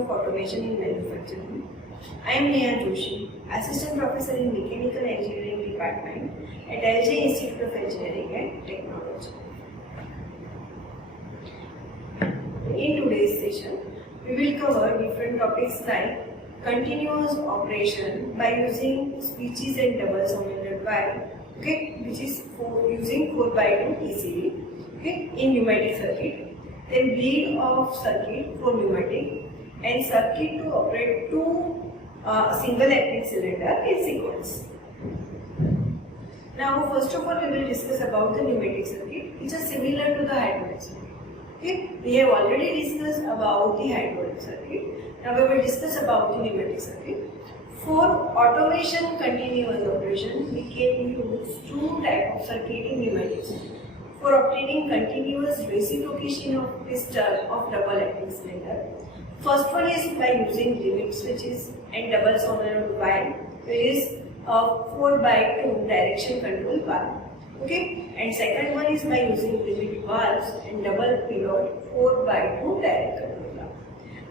of automation in manufacturing. I am Joshi, Assistant Professor in Mechanical Engineering Department at LJ Institute of Engineering and Technology. In today's session, we will cover different topics like continuous operation by using switches and double solenoid valve, which is using 4x2 ECD, in pneumatic circuit. Then bleed of circuit for pneumatic and circuit to operate two single acting cylinder in sequence. Now first of all we will discuss about the pneumatic circuit, which is similar to the hydraulic circuit. We have already discussed about the hydraulic circuit. Now we will discuss about the pneumatic circuit. For automation continuous operation, we can use two types of circuit in pneumatic circuit. For obtaining continuous reciprocation of piston of double acting cylinder, first one is by using limit switches and double solenoid valve, which is a 4x2 direction control valve. And second one is by using limit valves and double pilot 4x2 direct control valve.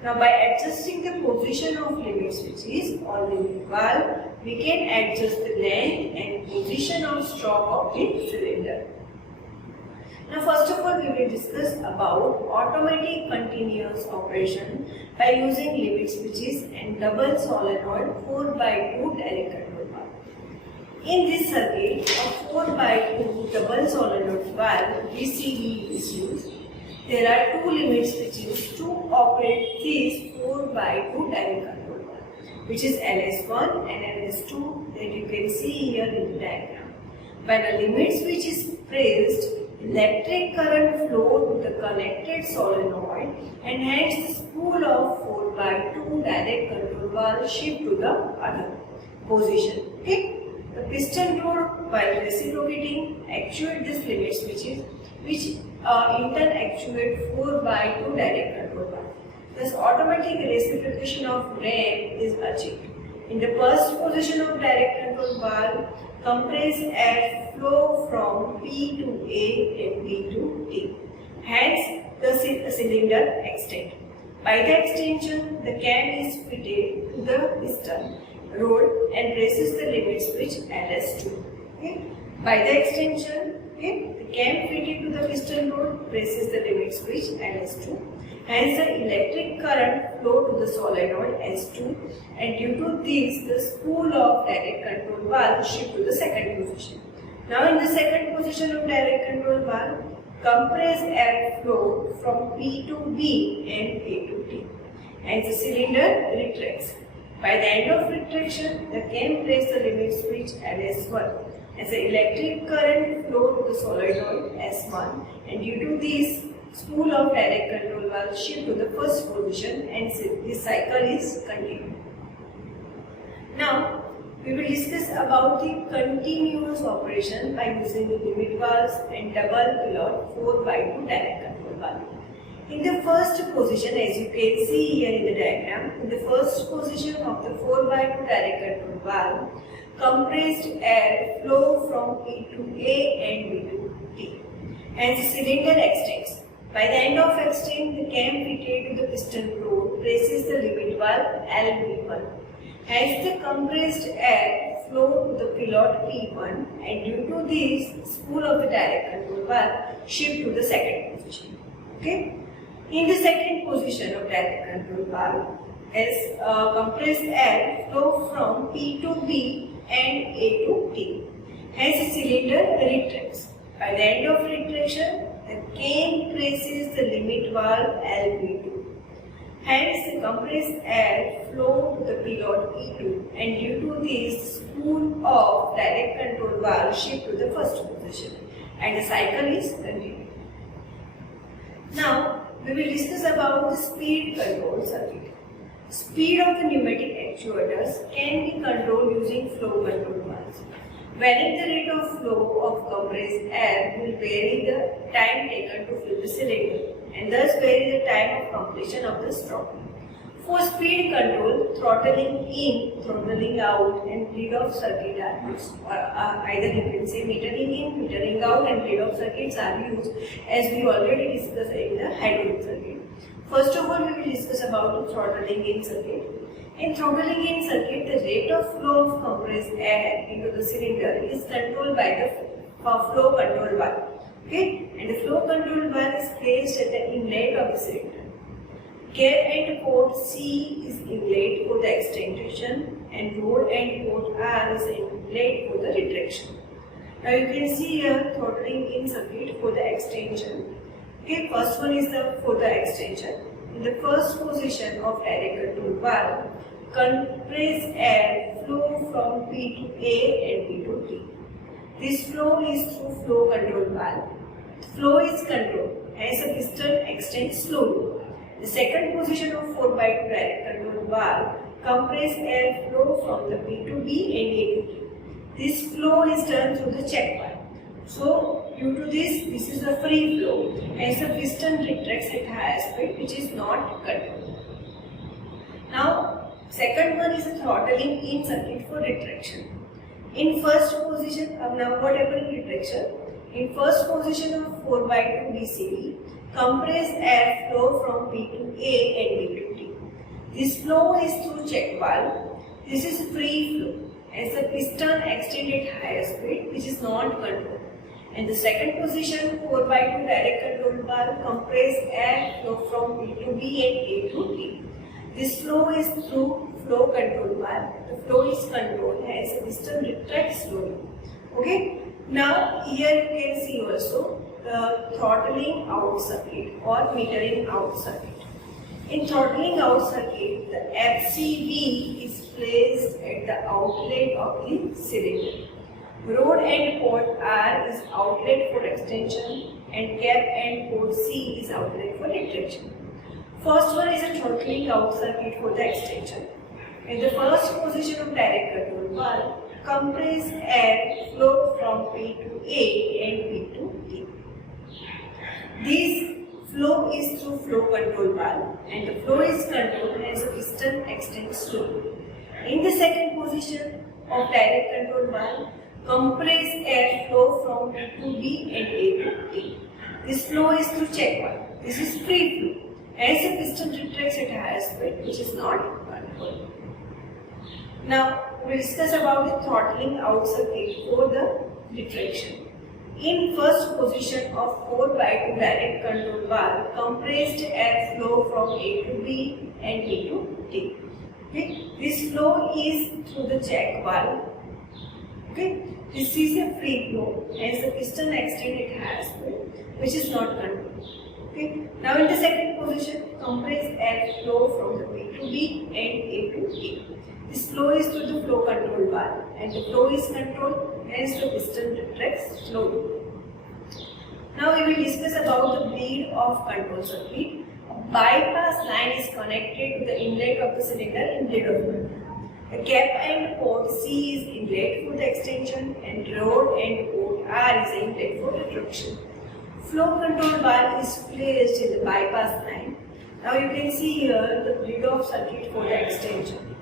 Now by adjusting the position of limit switches or limit valve, we can adjust the length and position of stroke of the cylinder. Now first of all we will discuss about automatic continuous operation by using limit switches and double solenoid 4x2 direct control valve. In this circuit, a 4x2 double solenoid valve DCV is used. There are two limit switches to operate this 4x2 direct control valve, which is LS1 and LS2 that you can see here in the diagram. When a limit switch is pressed, electric current flow to the connected solenoid and hence the spool of 4x2 direct control valve shift to the other position. The piston rod, while reciprocating, actuate these limit switches, which in turn actuate 4x2 direct control valve. Thus, automatic reciprocation of ramp is achieved. In the first position of direct control valve, compressed air flow from P to A and B to T. Hence, the cylinder extends. By the extension, the cam is fitted to the piston rod and presses the limit switch LS2. By the extension, the cam fitted to the piston rod presses the limit switch LS2. Hence, the electric current flow to the solenoid S2, and due to this, the spool of direct control valve shift to the second position. Now, in the second position of direct control valve, compressed air flow from P to B and A to T, and the cylinder retracts. By the end of retraction, the cam presses the limit switch LS1, as the electric current flow to the solenoid S1, and due to this, spool of direct control valve shift to the first position and this cycle is continued. Now, we will discuss about the continuous operation by using the limit valves and double pilot 4x2 direct control valve. In the first position, as you can see here in the diagram, in the first position of the 4x2 direct control valve, compressed air flow from P to A and B to T, and the cylinder extends. By the end of extend, the cam fitted to the piston rod presses the limit valve LV1. Hence, the compressed air flow to the pilot P1, and due to this, spool of the direct control valve shift to the second position. In the second position of direct control valve, as compressed air flow from P to B and A to T. Hence, the cylinder retracts. By the end of retraction, the cam presses the limit valve LV2. Hence, the compressed air flow to the pilot P2, and due to this, spool of direct control valve shift to the first position, and the cycle is continued. Now, we will discuss about the speed control circuit. Speed of the pneumatic actuators can be controlled using flow control valves. Varying the rate of flow of compressed air will vary the time taken to fill the cylinder and thus vary the time of completion of the stroke. For speed control, throttling in, throttling out and bleed off circuit are used. Or either you can say metering in, metering out and bleed off circuits are used, as we already discussed in the hydraulic circuit. First of all, we will discuss about the throttling in circuit. In throttling in circuit, the rate of flow of compressed air into the cylinder is controlled by the flow control valve. Okay, and the flow control valve is placed at the inlet of the cylinder. Cap and port C is inlet for the extension, and rod and port R is inlet for the retraction. Now you can see here throttling in circuit for the extension. Okay, first one is for the extension. In the first position of direct control valve, compressed air flow from P to A and B to T. This flow is through flow control valve. Flow is controlled as the piston extends slowly. The second position of 4/2 direct control valve, compressed air flow from the P to B and A to T. This flow is done through the check valve. So, due to this is a free flow as the piston retracts at higher speed, which is not controlled. Now, second one is a throttling in circuit for retraction. In first position, now what happened in retraction? In first position of 4/2 BCD, compressed air flow from P to A and B to T. This flow is through check valve. This is free flow as the piston extends at higher speed, which is not controlled. And the second position, 4/2 direct control valve, compressed air flow from P to B and A to T. This flow is through flow control valve. The flow is controlled as the piston retracts slowly. Okay. Now here you can see also the throttling out circuit or metering out circuit. In throttling out circuit, the FCV is placed at the outlet of the cylinder. Rod and port R is outlet for extension and cap and port C is outlet for retraction. First one is a throttling out circuit for the extension. In the first position of direct control valve, compressed air flow from P to A and B to T. This flow is through flow control valve and the flow is controlled as the piston extends slowly. In the second position of direct control valve, compressed air flow from P to B and A to T. This flow is through check valve. This is free flow as the piston retracts at higher speed, which is not controlled. Now we will discuss about the throttling out circuit for the retraction. In first position of 4/2 direct control valve, compressed air flow from A to B and B to T. Okay. This flow is through the check valve. Okay. This is a free flow as the piston extends at higher speed, which is not controlled. Okay. Now in the second position, compressed air flow from the P to B and A to T. This flow is through the flow control valve and the flow is controlled as the piston retracts slowly. Now we will discuss about the bleed of control circuit. A bypass line is connected to the inlet of the cylinder in bleed of control. The cap and port C is inlet for the extension and rod and port R is inlet for retraction. Flow control valve is placed in the bypass line. Now you can see here the bleed of circuit for the extension.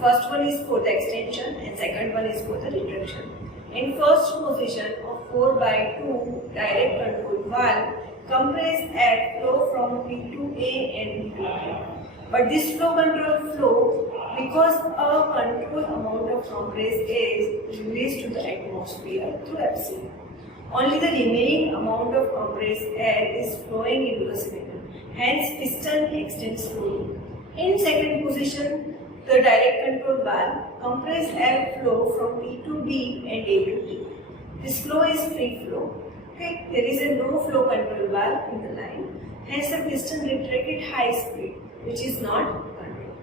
First one is for the extension and second one is for the retraction. In first position of 4/2 direct control valve, compressed air flow from P to A and B to T. But this flow control flow because a controlled amount of compressed air is released to the atmosphere through FC. Only the remaining amount of compressed air is flowing into the cylinder. Hence piston extends slowly. In second position, the direct control valve, compressed air flow from P to B and A to T. This flow is free flow. Okay, there is a no flow control valve in the line. Hence the piston retracts at high speed, which is not controlled.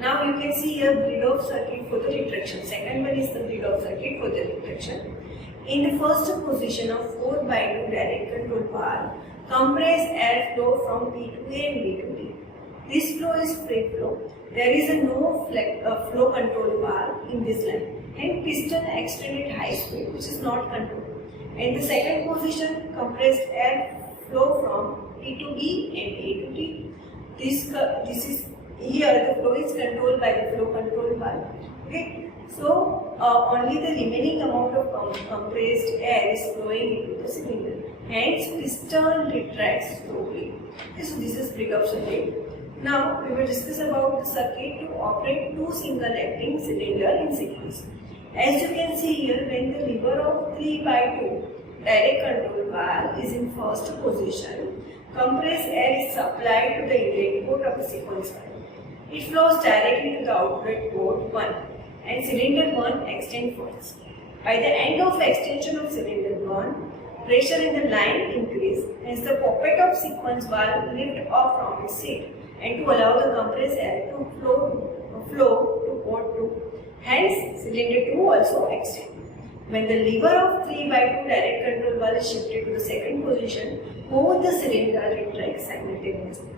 Now you can see a bleed off circuit for the retraction. Second one is the bleed off circuit for the retraction. In the first position of 4/2 direct control valve, compressed air flow from P to A and B to T. This flow is free flow. There is a no flow control valve in this line and piston extends at high speed, which is not controlled. In the second position, compressed air flow from P to B and A to T. This is here the flow is controlled by the flow control valve. Okay, so only the remaining amount of compressed air is flowing into the cylinder. hence piston retracts slowly. Okay, so this is breakup circuit. Now we will discuss about the circuit to operate two single acting cylinders in sequence. As you can see here, when the lever of 3/2 direct control valve is in first position, compressed air is supplied to the inlet port of the sequence valve. It flows directly to the outlet port 1 and cylinder 1 extends first. By the end of extension of cylinder 1, pressure in the line increases, hence the poppet of sequence valve lift off from its seat and to allow the compressed air to flow to port 2. Hence, cylinder 2 also extends. When the lever of 3/2 direct control valve is shifted to the second position, both the cylinders retract simultaneously.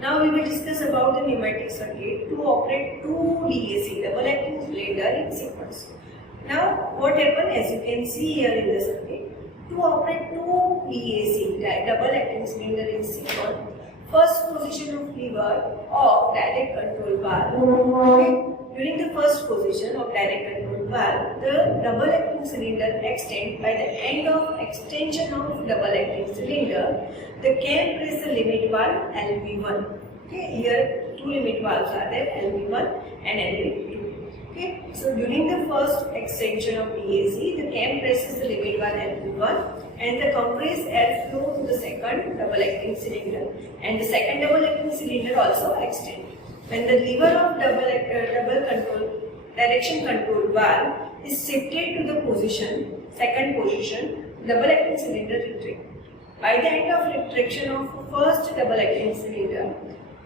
Now we will discuss about the pneumatic circuit to operate two DAC double acting cylinder in sequence. Now what happens, as you can see here in the circuit, to operate two DAC double acting cylinder in sequence, first position of lever of direct control valve. Okay. During the first position of direct control valve, the double acting cylinder extends. By the end of extension of double acting cylinder, the cam press the limit valve LV1. Okay, here two limit valves are there, LV1 and LV2. Okay, so during the first extension of DAC, the cam presses the limit valve LV1 and the compressed air flow to the second double acting cylinder, and the second double acting cylinder also extends. When the lever of direction control valve is shifted to the second position, double acting cylinder retracts. By the end of retraction of first double acting cylinder,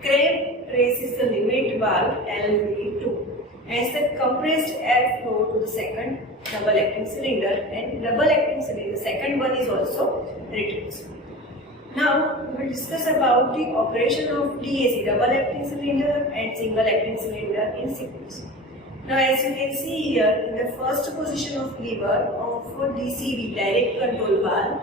crank presses the limit valve LV2. Hence the compressed air flow to the second double acting cylinder, and double acting cylinder, second one is also retracts. Now we will discuss about the operation of DAC double acting cylinder and single acting cylinder in sequence. Now as you can see here, in the first position of lever of DCV direct control valve,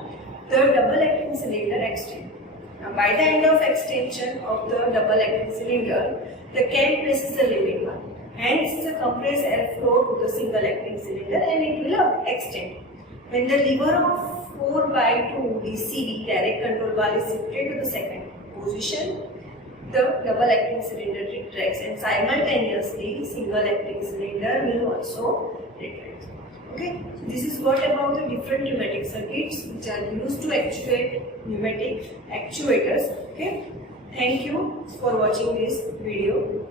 the double acting cylinder extends. Now by the end of extension of the double acting cylinder, the cam presses the limit valve. Hence the compressed air flow to the single acting cylinder and it will extend. When the lever of 4/2 DCV direct control valve is shifted to the second position, the double acting cylinder retracts, and simultaneously single acting cylinder will also retract. Okay, so this is what about the different pneumatic circuits which are used to actuate pneumatic actuators. Okay, thank you for watching this video.